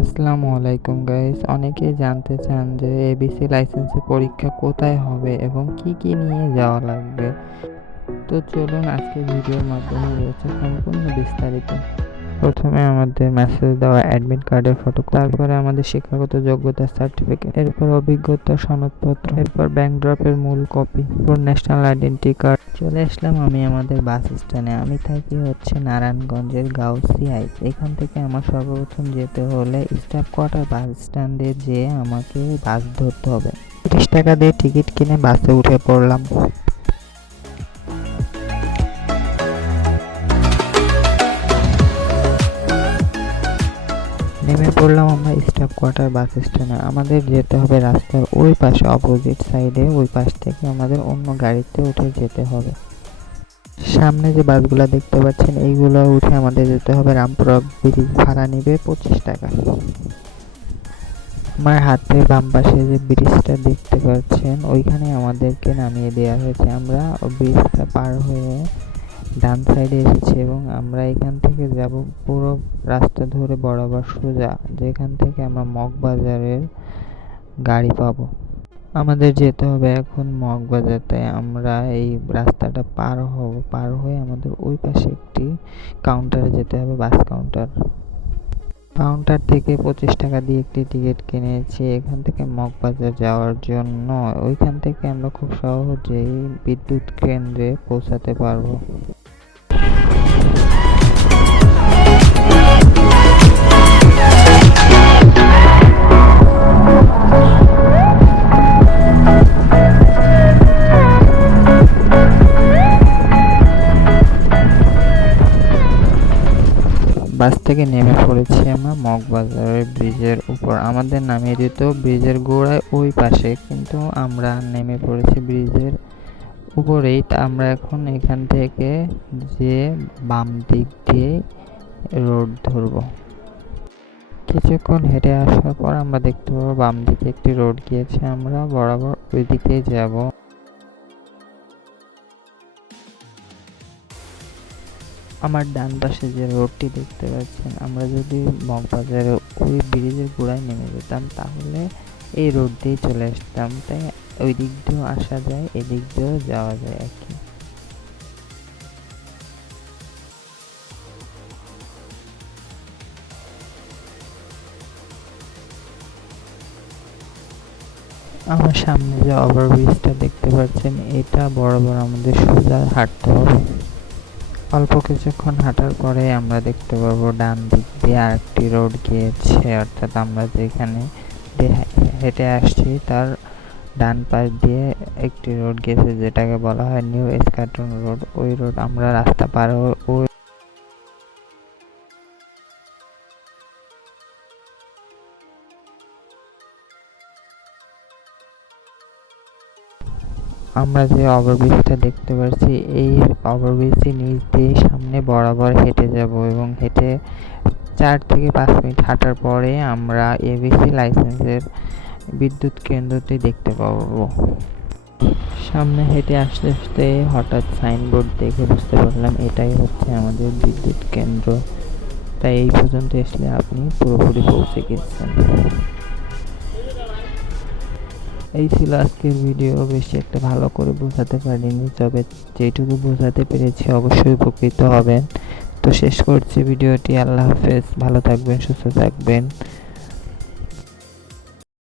আসসালামু আলাইকুম গাইস, অনেকেই জানতে চান যে এবিসি লাইসেন্সের পরীক্ষা কোথায় হবে এবং কি কি নিয়ে যাওয়া লাগবে। তো চলুন আজকে ভিডিওর মাধ্যমে রয়েছে সম্পূর্ণ বিস্তারিত। প্রথমে আমাদের মেসেজ দেওয়া অ্যাডমিট কার্ডের ফটো, তারপরে আমাদের শিক্ষাগত যোগ্যতার সার্টিফিকেট, এরপর অভিজ্ঞতার সনদপত্র, এরপর ব্যাংক ড্রপের মূল কপি, এরপর ন্যাশনাল আইডেন্টি কার্ড। চলে আসলাম আমি আমাদের বাস স্ট্যান্ডে। আমি থাকি হচ্ছে নারায়ণগঞ্জের গাউসি হাইটস। এখান থেকে আমার সর্বপ্রথম যেতে হলে স্টাফ কোয়ার্টার বাস স্ট্যান্ডে যেয়ে আমাকে বাস ধরতে হবে। 30 টাকা দিয়ে টিকিট কিনে বাসে উঠে পড়লাম। নেমে পড়লাম আমরা স্টাফ কোয়ার্টার বাস স্ট্যান্ডে। আমাদের যেতে হবে রাস্তার ওই পাশে, অপোজিট সাইডে। ওই পাশ থেকে আমাদের অন্য গাড়িতে উঠে যেতে হবে। সামনে যে বাসগুলো দেখতে পাচ্ছেন এইগুলো উঠে আমাদের যেতে হবে রামপুরা ব্রিজ। ভাড়া নেবে 25 টাকা। আমার হাতে বাম পাশে যে ব্রিজটা দেখতে পাচ্ছেন ওইখানে আমাদেরকে নামিয়ে দেওয়া হয়েছে। আমরা ব্রিজটা পার হয়ে ডান সাইডে এসেছি এবং আমরা এখান থেকে যাব পুরো রাস্তা ধরে বরাবর সোজা, যেখান থেকে আমরা মগবাজারের গাড়ি পাবো। আমাদের যেতে হবে এখন মগবাজার, তাই আমরা এই রাস্তাটা পার হব। পার হয়ে আমাদের ওই পাশে একটি কাউন্টারে যেতে হবে, বাস কাউন্টার। কাউন্টার থেকে 25 টাকা দিয়ে একটি টিকিট কিনেছি এখান থেকে মগবাজার যাওয়ার জন্য। ওইখান থেকে আমরা খুব সহজেই বিদ্যুৎ কেন্দ্রে পৌঁছাতে পারবো। বাস থেকে নেমে পড়েছি আমরা মগবাজারের ব্রিজের উপর। আমাদের নামিয়ে দিত ব্রিজের গোড়ায় ওই পাশে, কিন্তু আমরা নেমে পড়েছি ব্রিজের উপরেই। তা আমরা এখন এখান থেকে যে বাম দিক দিয়ে রোড ধরব। কিছুক্ষণ হেঁটে আসার পর আমরা দেখতে পাবো বাম দিকে একটি রোড গিয়েছে, আমরা বরাবর ওই দিকেই যাব। আমার ডান পাশে যে রোডটি দেখতে পাচ্ছেন, আমরা যদি মগবাজারে ওই ব্রিজের গোড়ায় নেমে যেতাম তাহলে এই রোড দিয়ে চলে আসতাম। তাই ওই দিক দিয়েও আসা যায়, এদিক দিয়েও যাওয়া যায় আর কি। আমার সামনে যে ওভারব্রিজটা দেখতে পাচ্ছেন, এটা বরাবর আমাদের সোজা হাঁটতে হবে। অল্প কিছুক্ষণ হাঁটার পরে আমরা দেখতে পাবো ডান দিক দিয়ে আরেকটি রোড গিয়েছে, অর্থাৎ আমরা যেখানে হেঁটে আসছি তার ডান পাশ দিয়ে একটি রোড গিয়েছে, যেটাকে বলা হয় নিউ এসকাটন রোড। ওই রোড আমরা রাস্তা পার ওই আমরা যে ওভারব্রিজটা দেখতে পাচ্ছি, এই ওভারব্রিজটি নিচ দিয়ে সামনে বরাবর হেঁটে যাব এবং হেঁটে 4 থেকে 5 মিনিট হাঁটার পরে আমরা এবিসি লাইসেন্সের বিদ্যুৎ কেন্দ্রটি দেখতে পাবো। সামনে হেঁটে আসতে আসতে হঠাৎ সাইনবোর্ড দেখে বুঝতে পারলাম এটাই হচ্ছে আমাদের বিদ্যুৎ কেন্দ্র। তাই এই পর্যন্ত আসলে আপনি পুরোপুরি পৌঁছে গেছেন। এই ছিল আজকের ভিডিও। বেশি একটা ভালো করে বোঝাতে পারিনি, তবে যেটুকু বোঝাতে পেরেছি অবশ্যই উপকৃত হবেন। তো শেষ করছি ভিডিওটি। আল্লাহ হাফেজ, ভালো থাকবেন, সুস্থ থাকবেন।